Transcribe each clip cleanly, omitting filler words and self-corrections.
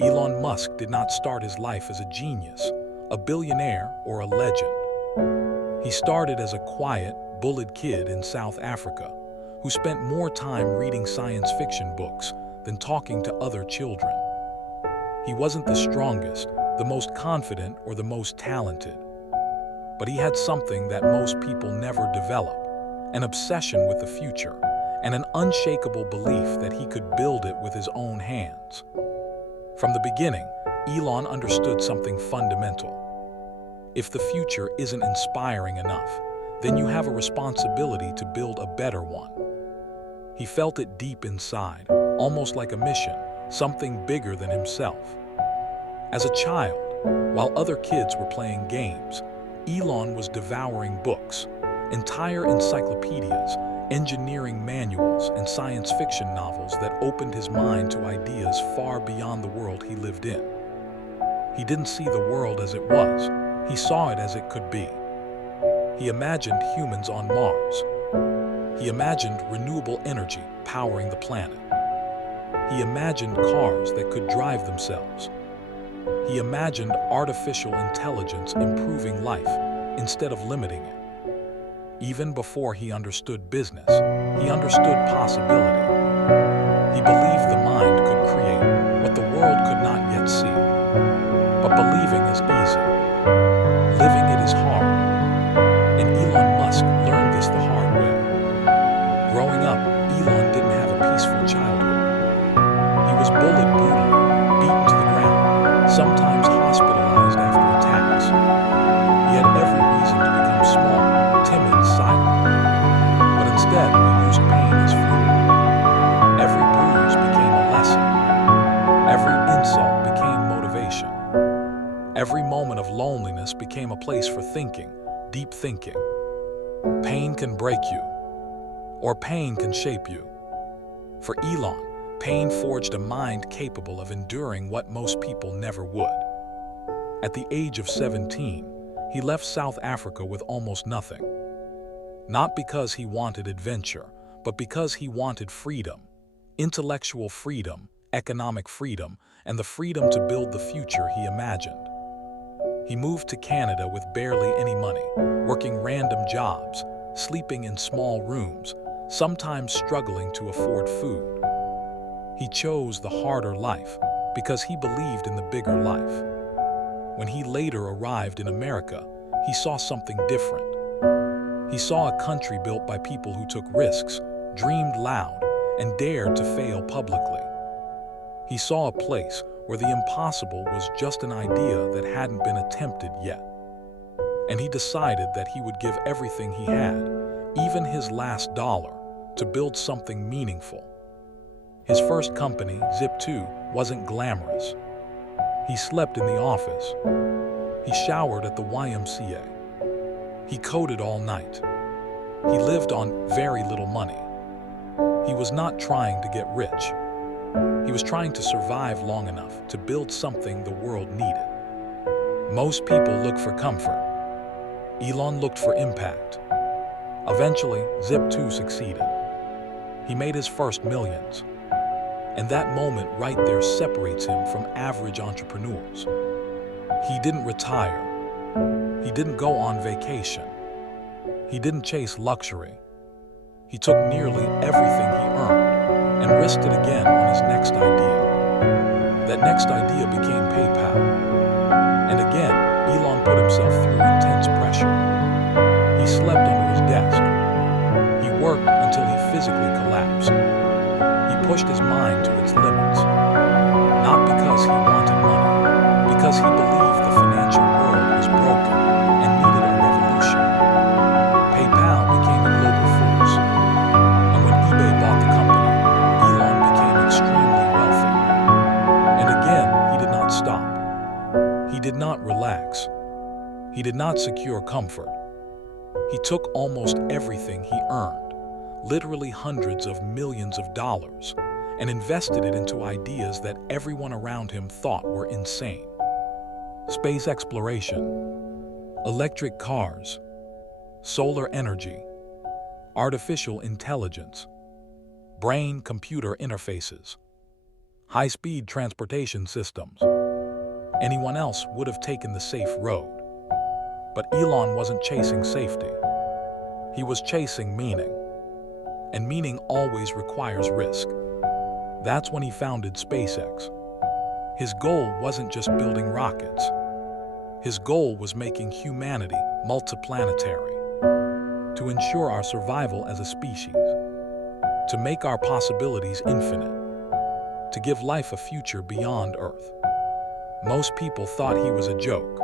Elon Musk did not start his life as a genius, a billionaire, or a legend. He started as a quiet, bullied kid in South Africa who spent more time reading science fiction books than talking to other children. He wasn't the strongest, the most confident, or the most talented. But he had something that most people never develop, an obsession with the future, and an unshakable belief that he could build it with his own hands. From the beginning, Elon understood something fundamental. If the future isn't inspiring enough, then you have a responsibility to build a better one. He felt it deep inside, almost like a mission, something bigger than himself. As a child, while other kids were playing games, Elon was devouring books, entire encyclopedias, engineering manuals, and science fiction novels that opened his mind to ideas far beyond the world he lived in. He didn't see the world as it was, he saw it as it could be. He imagined humans on Mars. He imagined renewable energy powering the planet. He imagined cars that could drive themselves. He imagined artificial intelligence improving life instead of limiting it. Even before he understood business, he understood possibility. He believed the mind could create what the world could not yet see. But believing is easy. Living it is hard. And Elon Musk learned this the hard way. Growing up, Elon didn't have a peaceful childhood. He was bullied brutally, beaten to the ground, sometimes hospitalized after attacks. He had every reason to become small, timid, silent. But instead, he used pain as fuel. Every bruise became a lesson. Every insult became motivation. Every moment of loneliness became a place for thinking, deep thinking. Pain can break you, or pain can shape you. For Elon, pain forged a mind capable of enduring what most people never would. At the age of 17, he left South Africa with almost nothing. Not because he wanted adventure, but because he wanted freedom. Intellectual freedom, economic freedom, and the freedom to build the future he imagined. He moved to Canada with barely any money, working random jobs, sleeping in small rooms, sometimes struggling to afford food. He chose the harder life because he believed in the bigger life. When he later arrived in America, he saw something different. He saw a country built by people who took risks, dreamed loud, and dared to fail publicly. He saw a place where the impossible was just an idea that hadn't been attempted yet. And he decided that he would give everything he had, even his last dollar, to build something meaningful. His first company, Zip2, wasn't glamorous. He slept in the office. He showered at the YMCA. He coded all night. He lived on very little money. He was not trying to get rich. He was trying to survive long enough to build something the world needed. Most people look for comfort. Elon looked for impact. Eventually, Zip2 succeeded. He made his first millions. And that moment right there separates him from average entrepreneurs. He didn't retire. He didn't go on vacation. He didn't chase luxury. He took nearly everything he earned and risked it again on his next idea. That next idea became PayPal. And again, Elon put himself through intense pressure. He slept under his desk. He worked until he physically collapsed. He pushed his mind to its limits, not because he wanted money, because he believed the financial world was broken and needed a revolution. PayPal became a global force, and when eBay bought the company, Elon became extremely wealthy. And again, he did not stop. He did not relax. He did not secure comfort. He took almost everything he earned, literally hundreds of millions of dollars, and invested it into ideas that everyone around him thought were insane. Space exploration, electric cars, solar energy, artificial intelligence, brain-computer interfaces. high-speed transportation systems. Anyone else would have taken the safe road. But Elon wasn't chasing safety. He was chasing meaning. And meaning always requires risk. That's when he founded SpaceX. His goal wasn't just building rockets. His goal was making humanity multiplanetary, to ensure our survival as a species, to make our possibilities infinite, to give life a future beyond Earth. Most people thought he was a joke,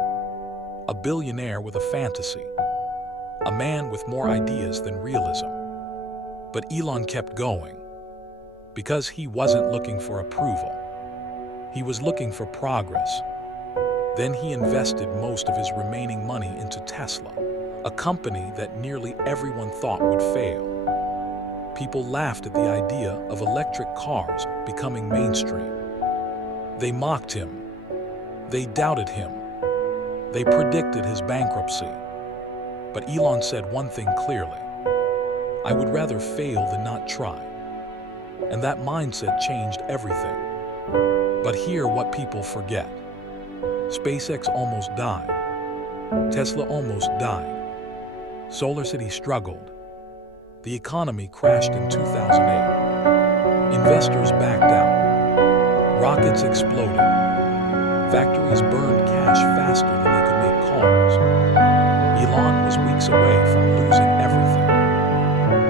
a billionaire with a fantasy, a man with more ideas than realism. But Elon kept going, because he wasn't looking for approval. He was looking for progress. Then he invested most of his remaining money into Tesla, a company that nearly everyone thought would fail. People laughed at the idea of electric cars becoming mainstream. They mocked him. They doubted him. They predicted his bankruptcy. But Elon said one thing clearly: I would rather fail than not try. And that mindset changed everything. But hear what people forget. SpaceX almost died. Tesla almost died. SolarCity struggled. The economy crashed in 2008. Investors backed out. Rockets exploded. Factories burned cash faster than they could make calls. Elon was weeks away from losing everything.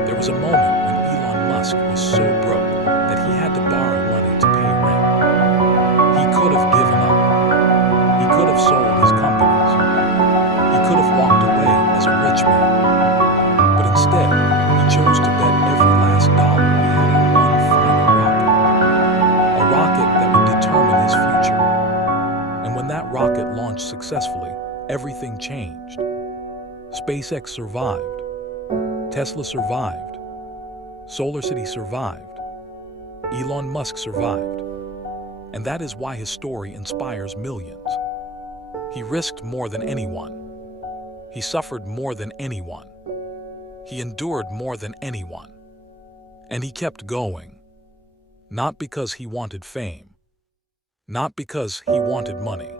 There was a moment when Elon Musk was so broke that he had to borrow money to pay rent. He could have given up. He could have sold his companies. He could have walked away as a rich man. But instead, he chose to bet every last dollar he had on one final rocket. A rocket that would determine his future. And when that rocket launched successfully, everything changed. SpaceX survived. Tesla survived. SolarCity survived. Elon Musk survived. And that is why his story inspires millions. He risked more than anyone. He suffered more than anyone. He endured more than anyone. And he kept going. Not because he wanted fame. Not because he wanted money.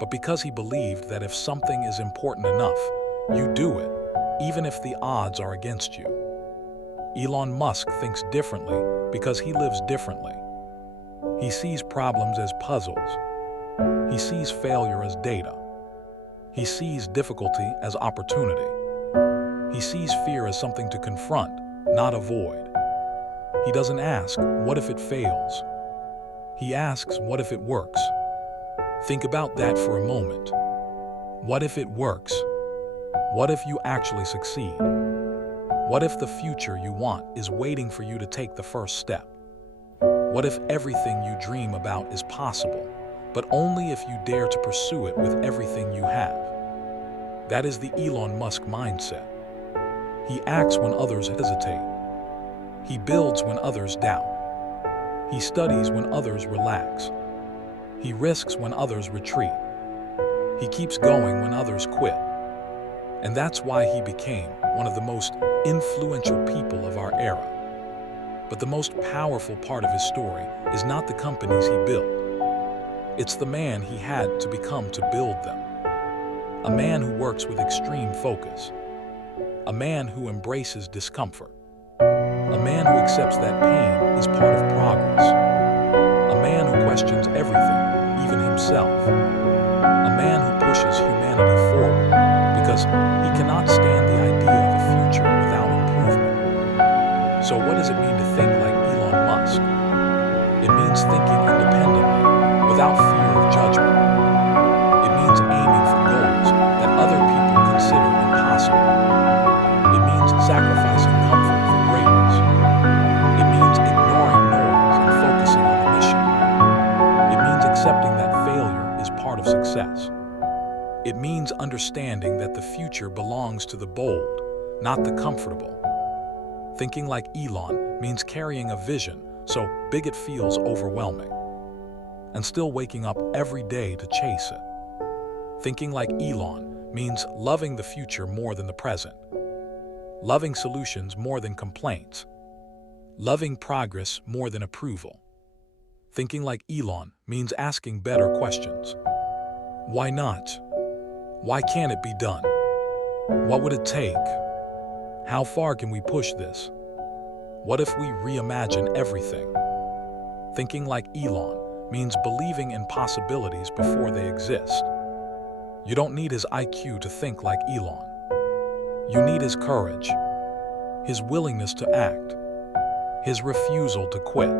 But because he believed that if something is important enough, you do it, even if the odds are against you. Elon Musk thinks differently because he lives differently. He sees problems as puzzles. He sees failure as data. He sees difficulty as opportunity. He sees fear as something to confront, not avoid. He doesn't ask, what if it fails? He asks, what if it works? Think about that for a moment. What if it works? What if you actually succeed? What if the future you want is waiting for you to take the first step? What if everything you dream about is possible, but only if you dare to pursue it with everything you have? That is the Elon Musk mindset. He acts when others hesitate. He builds when others doubt. He studies when others relax. He risks when others retreat. He keeps going when others quit. And that's why he became one of the most influential people of our era. But the most powerful part of his story is not the companies he built. It's the man he had to become to build them. A man who works with extreme focus. A man who embraces discomfort. A man who accepts that pain is part of progress. A man who questions everything, even himself. A man who pushes humanity forward because he cannot stand the idea of a future without improvement. So what does it mean to think like Elon Musk? It means thinking independently, without fear of judgment. It means aiming for goals that other people consider impossible. It means sacrificing comfort for greatness. It means ignoring noise and focusing on the mission. It means accepting that failure is part of success. It means understanding that the future belongs to the bold, not the comfortable. Thinking like Elon means carrying a vision so big it feels overwhelming, and still waking up every day to chase it. Thinking like Elon means loving the future more than the present, loving solutions more than complaints, loving progress more than approval. Thinking like Elon means asking better questions. Why not? Why can't it be done? What would it take? How far can we push this? What if we reimagine everything? Thinking like Elon means believing in possibilities before they exist. You don't need his IQ to think like Elon. You need his courage, his willingness to act, his refusal to quit,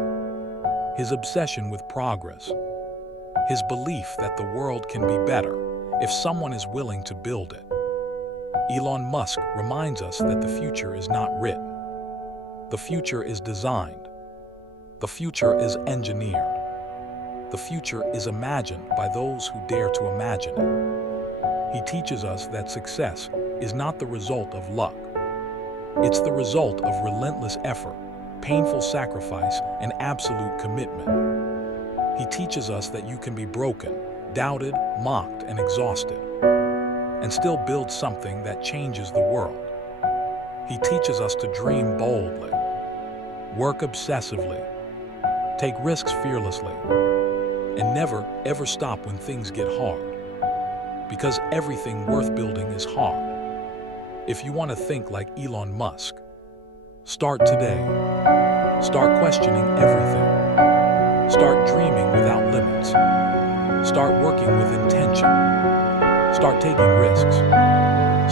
his obsession with progress, his belief that the world can be better if someone is willing to build it. Elon Musk reminds us that the future is not written. The future is designed. The future is engineered. The future is imagined by those who dare to imagine it. He teaches us that success is not the result of luck. It's the result of relentless effort, painful sacrifice, and absolute commitment. He teaches us that you can be broken, doubted, mocked, and exhausted, and still build something that changes the world. He teaches us to dream boldly, work obsessively, take risks fearlessly, and never, ever stop when things get hard. Because everything worth building is hard. If you want to think like Elon Musk, start today. Start questioning everything. Start dreaming without limits. Start working with intention. Start taking risks.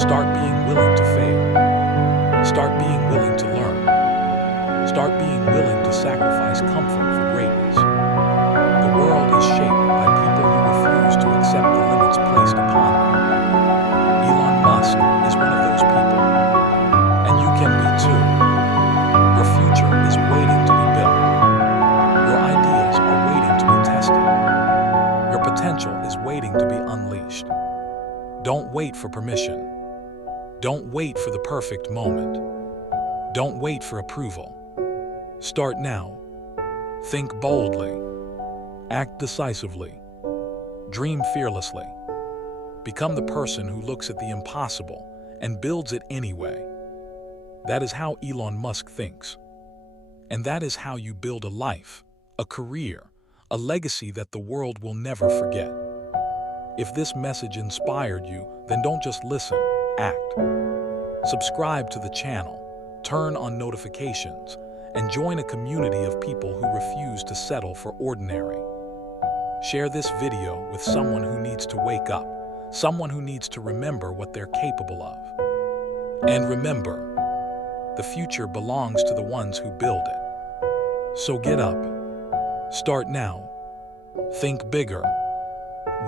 Start being willing to fail. Start being willing to learn. Start being willing to sacrifice comfort for greatness. The world is shaped by people who refuse to accept the limits placed upon them. Elon Musk is one of those people. And you can be too. Your future is waiting to be built. Your ideas are waiting to be tested. Your potential is waiting to be unleashed. Don't wait for permission. Don't wait for the perfect moment. Don't wait for approval. Start now. Think boldly. Act decisively. Dream fearlessly. Become the person who looks at the impossible and builds it anyway. That is how Elon Musk thinks. And that is how you build a life, a career, a legacy that the world will never forget. If this message inspired you, then don't just listen, act. Subscribe to the channel, turn on notifications, and join a community of people who refuse to settle for ordinary. Share this video with someone who needs to wake up, someone who needs to remember what they're capable of. And remember, the future belongs to the ones who build it. So get up, start now, think bigger,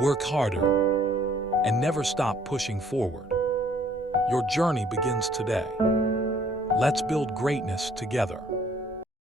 work harder, and never stop pushing forward. Your journey begins today. Let's build greatness together.